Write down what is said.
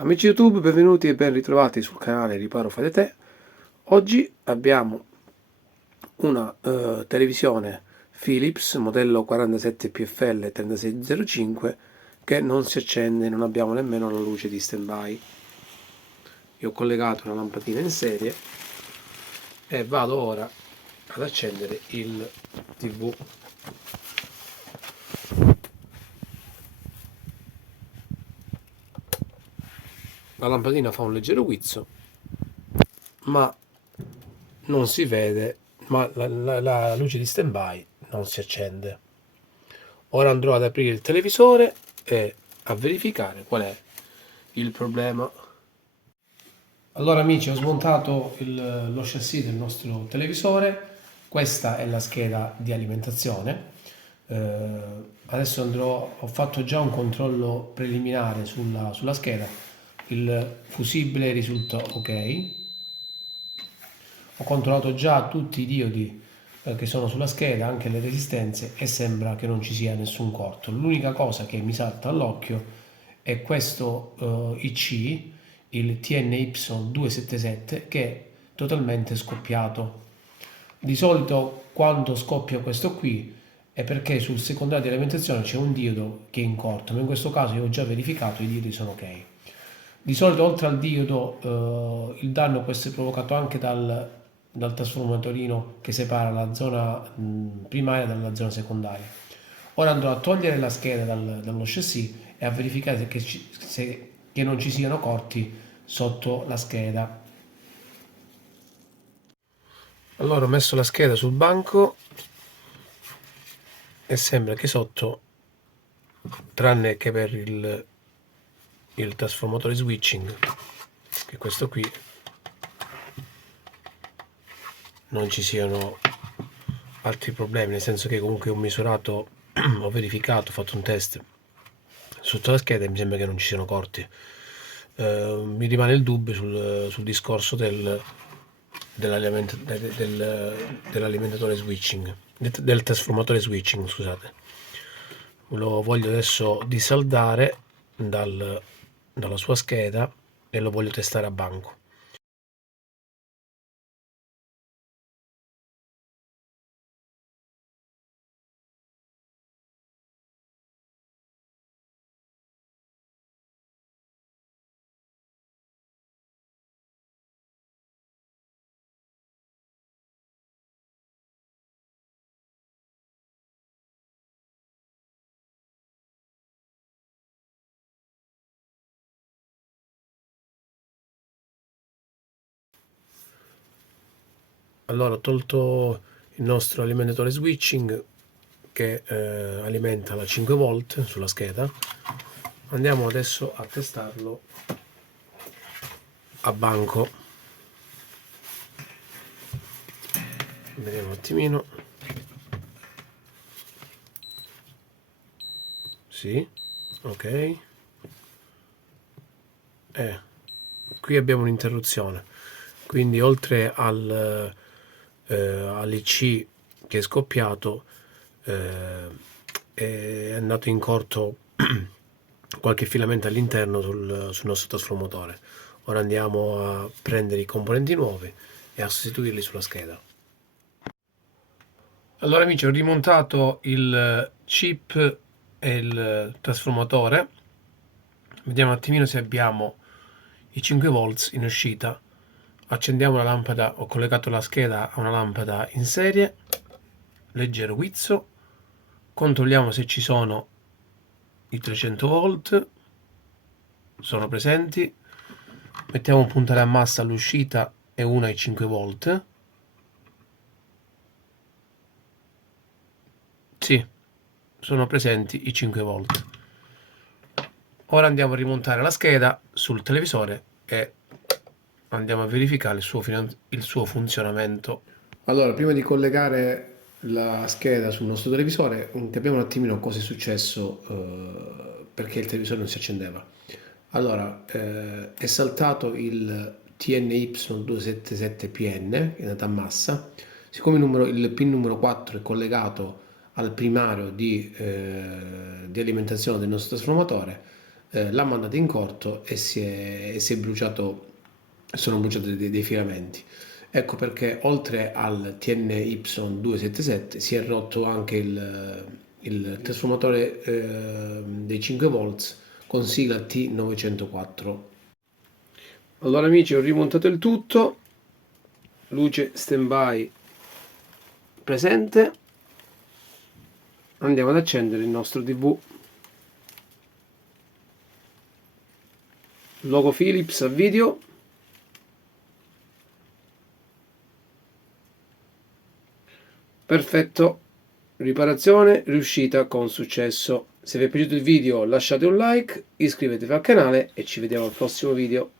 Amici YouTube, benvenuti e ben ritrovati sul canale Riparo Fai da Te. Oggi abbiamo una televisione Philips modello 47 PFL 3605 che non si accende, non abbiamo nemmeno la luce di standby. Io ho collegato una lampadina in serie e vado ora ad accendere il TV. La lampadina fa un leggero guizzo, ma non si vede, ma la luce di standby non si accende. Ora andrò ad aprire il televisore e a verificare qual è il problema. Allora amici, ho smontato lo chassis del nostro televisore. Questa è la scheda di alimentazione. Adesso ho fatto già un controllo preliminare sulla scheda. Il fusibile risulta ok. Ho controllato già tutti i diodi che sono sulla scheda, anche le resistenze, e sembra che non ci sia nessun corto. L'unica cosa che mi salta all'occhio è questo IC, il TNY277, che è totalmente scoppiato. Di solito quando scoppia questo qui è perché sul secondario di alimentazione c'è un diodo che è in corto, ma in questo caso io ho già verificato, i diodi sono ok. Di solito oltre al diodo il danno può essere provocato anche dal trasformatorino che separa la zona primaria dalla zona secondaria. Ora andrò a togliere la scheda dallo chassis e a verificare che non ci siano corti sotto la scheda. Allora ho messo la scheda sul banco e sembra che sotto, tranne che per il trasformatore switching, che è questo qui, non ci siano altri problemi, nel senso che comunque ho misurato, ho verificato, ho fatto un test sotto la scheda e mi sembra che non ci siano corti. Mi rimane il dubbio sul discorso dell'alimentatore switching, del trasformatore switching, scusate. Lo voglio adesso disaldare dalla sua scheda e lo voglio testare a banco. Allora ho tolto il nostro alimentatore switching che alimenta la 5 volt sulla scheda. Andiamo adesso a testarlo a banco. Vediamo un attimino. Sì, ok. Qui abbiamo un'interruzione, quindi oltre all'IC che è scoppiato, è andato in corto qualche filamento all'interno sul nostro trasformatore. Ora andiamo a prendere i componenti nuovi e a sostituirli sulla scheda. Allora amici, ho rimontato il chip e il trasformatore. Vediamo un attimino se abbiamo i 5 volts in uscita. Accendiamo la lampada, ho collegato la scheda a una lampada in serie, leggero guizzo, controlliamo se ci sono i 300 volt, sono presenti, mettiamo un puntale a massa all'uscita e uno ai 5 volt, sì, sono presenti i 5 volt. Ora andiamo a rimontare la scheda sul televisore e andiamo a verificare il suo funzionamento. Allora, prima di collegare la scheda sul nostro televisore, capiamo un attimino cosa è successo, perché il televisore non si accendeva. Allora, è saltato il TNY277PN, che è andato a massa. Siccome il pin numero 4 è collegato al primario di alimentazione del nostro trasformatore, l'ha mandato in corto e si è bruciato, sono bruciati dei filamenti. Ecco perché oltre al TNY277 si è rotto anche il trasformatore dei 5 volts con sigla T904. Allora amici, ho rimontato il tutto, luce standby presente, andiamo ad accendere il nostro TV. Logo Philips a video. Perfetto, riparazione riuscita con successo. Se vi è piaciuto il video lasciate un like, iscrivetevi al canale e ci vediamo al prossimo video.